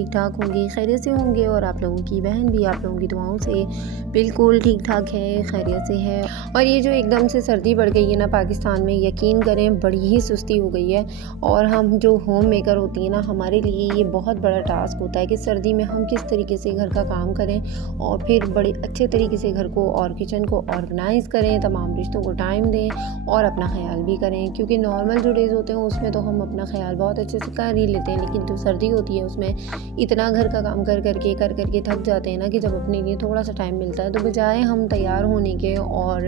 ठीक-ठाक होंगे, खैरियत से होंगे और आप लोगों की बहन भी आप लोगों की दुआओं से बिल्कुल ठीक-ठाक है, खैरियत से है। और ये जो एकदम से सर्दी बढ़ गई है ना पाकिस्तान में, यकीन करें बड़ी ही सुस्ती हो गई है। और हम जो होम मेकर होती हैं ना, हमारे लिए ये बहुत बड़ा टास्क होता है कि सर्दी में हम किस तरीके से घर का काम करें और फिर बड़े अच्छे तरीके से घर को और किचन को ऑर्गेनाइज़ करें, तमाम रिश्तों को टाइम दें और अपना ख्याल भी करें। क्योंकि नॉर्मल जो डेज़ होते हैं उसमें तो हम अपना ख्याल बहुत अच्छे से कर ही लेते हैं, लेकिन जो सर्दी होती है उसमें इतना घर का काम कर करके थक जाते हैं ना कि जब अपने लिए थोड़ा सा टाइम मिलता है तो बजाय हम तैयार होने के और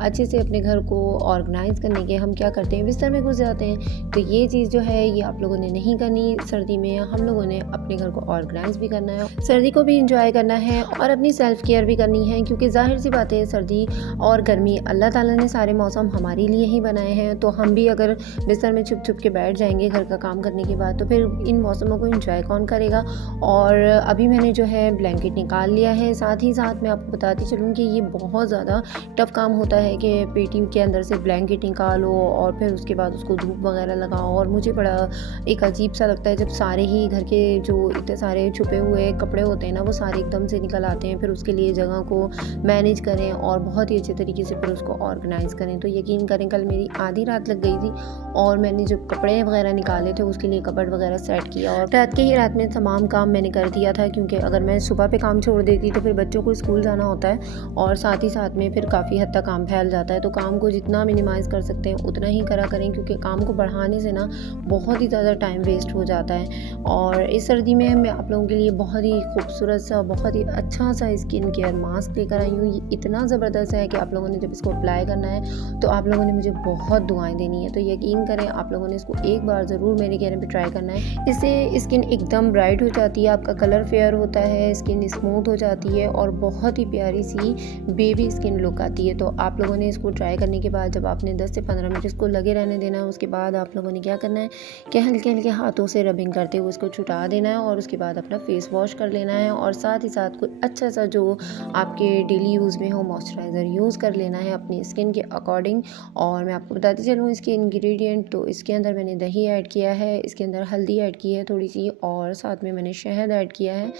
अच्छे से अपने घर को ऑर्गेनाइज़ करने के, हम क्या करते हैं, बिस्तर में घुस जाते हैं। तो ये चीज़ जो है ये आप लोगों ने नहीं करनी। सर्दी में हम लोगों ने अपने घर को ऑर्गेनाइज़ भी करना है, सर्दी को भी इंजॉय करना है और अपनी सेल्फ केयर भी करनी है। क्योंकि ज़ाहिर सी बात है, सर्दी और गर्मी अल्लाह ताला ने सारे मौसम हमारे लिए ही बनाए हैं। तो हम भी अगर बिस्तर में छुप के बैठ जाएंगे घर का काम करने के बाद, तो फिर इन मौसमों को इंजॉय कौन करेगा। और अभी मैंने जो है ब्लैंकेट निकाल लिया है। साथ ही साथ मैं आपको बताती चलूँ कि ये बहुत ज़्यादा टफ़ काम होता है कि पेटी के अंदर से ब्लैंकेट निकालो और फिर उसके बाद उसको धूप वगैरह लगाओ। और मुझे बड़ा एक अजीब सा लगता है जब सारे ही घर के जो इतने सारे छुपे हुए कपड़े होते हैं ना, वो सारे एकदम से निकल आते हैं। फिर उसके लिए जगह को मैनेज करें और बहुत ही अच्छे तरीके से फिर उसको ऑर्गेनाइज़ करें। तो यकीन करें कल मेरी आधी रात लग गई थी और मैंने जो कपड़े वगैरह निकाले थे उसके लिए कबर्ड वगैरह सेट किया और रात के ही रात में तमाम काम मैंने कर दिया था। क्योंकि अगर मैं सुबह पे काम छोड़ देती तो फिर बच्चों को स्कूल जाना होता है और साथ ही साथ में फिर काफ़ी हद तक काम फैल जाता है। तो काम को जितना मिनिमाइज़ कर सकते हैं उतना ही करा करें, क्योंकि काम को बढ़ाने से ना बहुत ही ज़्यादा टाइम वेस्ट हो जाता है। और इस सर्दी में मैं आप लोगों के लिए बहुत ही खूबसूरत सा, बहुत ही अच्छा सा स्किन केयर मास्क लेकर आई हूँ। ये इतना ज़बरदस्त है कि आप लोगों ने जब इसको अप्लाई करना है तो आप लोगों ने मुझे बहुत दुआएं देनी है। तो यकीन करें आप लोगों ने इसको एक बार ज़रूर मेरे कहने पे ट्राई करना है। इससे स्किन एकदम ब्राइट हो जाती है, आपका कलर फेयर होता है, स्किन स्मूथ हो जाती है और बहुत ही प्यारी सी बेबी स्किन लुक आती है। तो आप लोगों ने इसको ट्राई करने के बाद जब आपने 10 से 15 मिनट इसको लगे रहने देना है, उसके बाद आप लोगों ने क्या करना है कि हल्के हल्के हाथों से रबिंग करते हुए इसको छुटा देना है और उसके बाद अपना फेस वॉश कर लेना है। और साथ ही साथ कोई अच्छा सा जो आपके डेली यूज़ में हो मॉइस्चराइज़र यूज़ कर लेना है अपनी स्किन के अकॉर्डिंग। और मैं आपको बताती चलूँ इसके इंग्रेडिएंट, तो इसके अंदर मैंने दही ऐड किया है, इसके अंदर हल्दी ऐड की है थोड़ी सी, और साथ में मैंने शहद ऐड किया है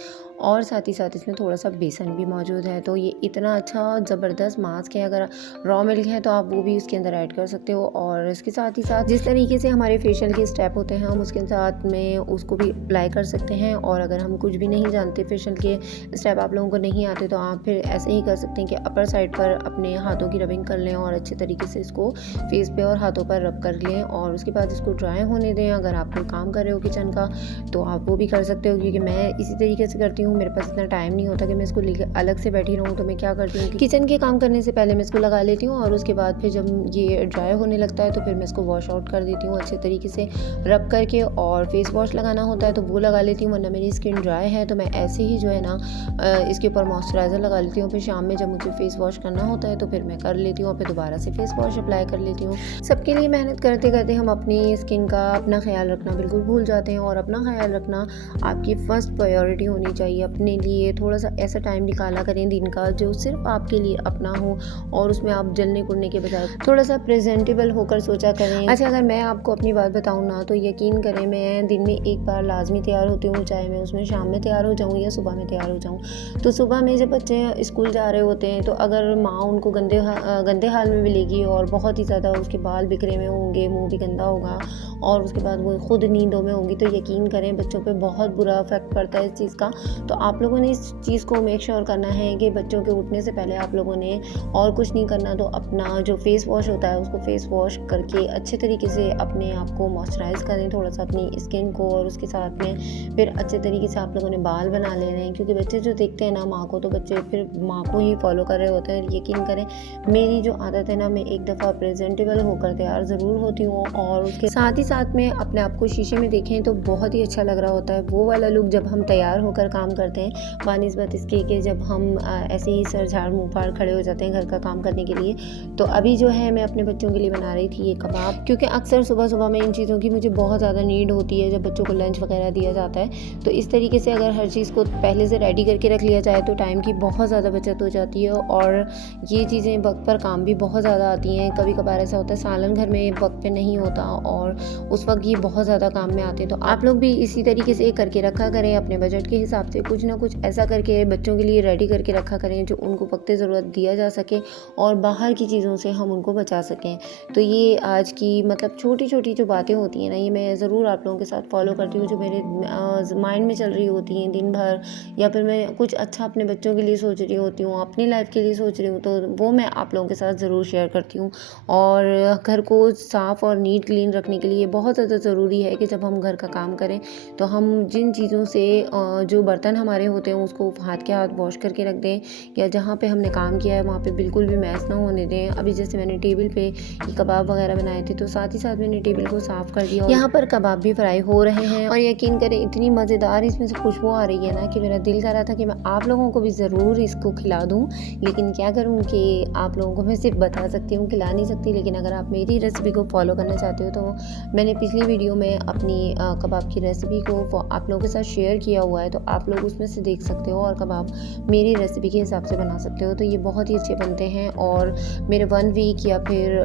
और साथ ही साथ इसमें थोड़ा सा बेसन भी मौजूद है। तो ये इतना अच्छा ज़बरदस्त मास्क है। अगर रॉ मिल्क है तो आप वो भी इसके अंदर ऐड कर सकते हो। और इसके साथ ही साथ जिस तरीके से हमारे फेशियल के स्टेप होते हैं हम उसके साथ में उसको भी अप्लाई कर सकते हैं। और अगर हम कुछ भी नहीं जानते, फेशियल के स्टेप आप लोगों को नहीं आते, तो आप फिर ऐसे ही कर सकते हैं कि अपर साइड पर अपने हाथों की रबिंग कर लें और अच्छे तरीके से इसको फेस पे और हाथों पर रब कर लें और उसके बाद इसको ड्राई होने दें। अगर आप कोई काम कर रहे हो किचन का तो आप वो भी कर सकते हो, क्योंकि मैं इसी तरीके से करती हूँ। मेरे पास इतना टाइम नहीं होता कि मैं इसको लेके अलग से बैठी रहूँ, तो मैं क्या करती हूँ कि किचन के काम करने से पहले मैं इसको लगा लेती हूँ और उसके बाद फिर जब ये ड्राई होने लगता है तो फिर मैं इसको वॉश आउट कर देती हूँ अच्छे तरीके से रब करके। और फेस वॉश लगाना होता है तो वो लगा लेती हूँ, वरना मेरी स्किन ड्राई है तो मैं ऐसे ही जो है ना इसके ऊपर मॉइस्चराइज़र लगा लेती हूँ। फिर शाम में जब मुझे फेस वॉश करना होता है तो फिर मैं कर लेती हूँ और फिर दोबारा से फेस वॉश अप्लाई कर लेती हूँ। सबके लिए मेहनत करते करते हम अपनी स्किन का अपना ख्याल रखना बिल्कुल भूल जाते हैं और अपना ख्याल रखना आपकी फ़र्स्ट प्रायोरिटी होनी चाहिए। अपने लिए थोड़ा सा ऐसा टाइम निकाला करें दिन का जो सिर्फ आपके लिए अपना हो और उसमें आप जलने कुड़ने के बजाय थोड़ा सा प्रेजेंटेबल होकर सोचा करें। अच्छा, अगर मैं आपको अपनी बात बताऊं ना, तो यकीन करें मैं दिन में एक बार लाजमी तैयार होती हूँ, चाहे मैं उसमें शाम में तैयार हो जाऊँ या सुबह में तैयार हो जाऊँ। तो सुबह में जब बच्चे स्कूल जा रहे होते हैं तो अगर माँ उनको गंदे हाल में मिलेगी और बहुत ही ज़्यादा उसके बाल बिखरे में होंगे, मुँह भी गंदा होगा और उसके बाद वो खुद नींदों में होंगी, तो यकीन करें बच्चों पे बहुत बुरा इफेक्ट पड़ता है इस चीज़ का। तो आप लोगों ने इस चीज़ को मेक श्योर करना है कि बच्चों के उठने से पहले आप लोगों ने और कुछ नहीं करना, तो अपना जो फेस वॉश होता है उसको फेस वॉश करके अच्छे तरीके से अपने आप को मॉइस्चराइज़ करें थोड़ा सा अपनी स्किन को। और उसके साथ में फिर अच्छे तरीके से आप लोगों ने बाल बना लेने हैं, क्योंकि बच्चे जो देखते हैं ना माँ को, तो बच्चे फिर माँ को ही फॉलो कर रहे होते हैं। यकीन करें मेरी जो आदत है ना, मैं एक दफ़ा प्रेजेंटेबल होकर तैयार ज़रूर होती हूँ और उसके साथ ही साथ में अपने आप को शीशे में देखें तो बहुत ही अच्छा लग रहा होता है। वो वाला लुक जब हम तैयार होकर काम काम करते हैं बानिस्बत इसके कि जब हम ऐसे ही सर झाड़ मुँह फाड़ खड़े हो जाते हैं घर का काम करने के लिए। तो अभी जो है मैं अपने बच्चों के लिए बना रही थी ये कबाब, क्योंकि अक्सर सुबह सुबह में इन चीज़ों की मुझे बहुत ज़्यादा नीड होती है जब बच्चों को लंच वगैरह दिया जाता है। तो इस तरीके से अगर हर चीज़ को पहले से रेडी करके रख लिया जाए तो टाइम की बहुत ज़्यादा बचत हो जाती है और ये चीज़ें वक्त पर काम भी बहुत ज़्यादा आती हैं। कभी कभार ऐसा होता है सालन घर में वक्त पे नहीं होता और उस वक्त ये बहुत ज़्यादा काम में आते हैं। तो आप लोग भी इसी तरीके से करके रखा करें, अपने बजट के हिसाब से कुछ ना कुछ ऐसा करके बच्चों के लिए रेडी करके रखा करें जो उनको वक्त ज़रूरत दिया जा सके और बाहर की चीज़ों से हम उनको बचा सकें। तो ये आज की मतलब छोटी छोटी जो बातें होती हैं ना, ये मैं ज़रूर आप लोगों के साथ फॉलो करती हूँ, जो मेरे माइंड में चल रही होती हैं दिन भर, या फिर मैं कुछ अच्छा अपने बच्चों के लिए सोच रही होती हूँ, अपनी लाइफ के लिए सोच रही हूँ, तो वो मैं आप लोगों के साथ ज़रूर शेयर करती हूँ। और घर को साफ़ और नीट क्लीन रखने के लिए बहुत ज़्यादा ज़रूरी है कि जब हम घर का काम करें तो हम जिन चीज़ों से जो बर्तन हमारे होते हैं उसको हाथ के हाथ वॉश करके रख दें, या जहाँ पे हमने काम किया है वहाँ पे बिल्कुल भी मैस ना होने दें। अभी जैसे मैंने टेबल पे ये कबाब वगैरह बनाए थे तो साथ ही साथ मैंने टेबल को साफ़ कर दिया। यहाँ पर कबाब भी फ्राई हो रहे हैं और यकीन करें इतनी मज़ेदार इसमें से खुशबू आ रही है ना कि मेरा दिल कर रहा था कि मैं आप लोगों को भी ज़रूर इसको खिला दूँ, लेकिन क्या करूँ कि आप लोगों को मैं सिर्फ बता सकती हूँ, खिला नहीं सकती। लेकिन अगर आप मेरी रेसिपी को फॉलो करना चाहते हो तो मैंने पिछली वीडियो में अपनी कबाब की रेसिपी को आप लोगों के साथ शेयर किया हुआ है, तो आप लोग उसमें से देख सकते हो और कबाब मेरी रेसिपी के हिसाब से बना सकते हो। तो ये बहुत ही अच्छे बनते हैं और मेरे 1 वीक या फिर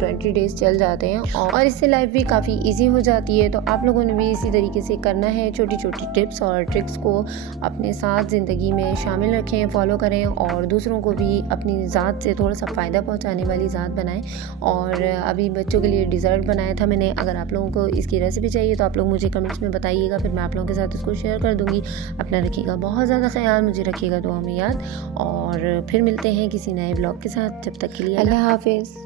20 डेज़ चल जाते हैं और इससे लाइफ भी काफ़ी ईजी हो जाती है। तो आप लोगों ने भी इसी तरीके से करना है, छोटी छोटी टिप्स और ट्रिक्स को अपने साथ ज़िंदगी में शामिल रखें, फॉलो करें और दूसरों को भी अपनी ज़ात से थोड़ा सा फ़ायदा पहुँचाने वाली ज़ात बनाएं। और अभी बच्चों के लिए डिज़र्ट बनाया था मैंने, अगर आप लोगों को इसकी रेसिपी चाहिए तो आप लोग मुझे कमेंट्स में बताइएगा, फिर मैं आप लोगों के साथ इसको शेयर कर दूँगी। अपना रखिएगा बहुत ज़्यादा ख्याल, मुझे रखिएगा दुआ में याद, और फिर मिलते हैं किसी नए ब्लॉग के साथ। जब तक के लिए अल्लाह हाफ़िज़।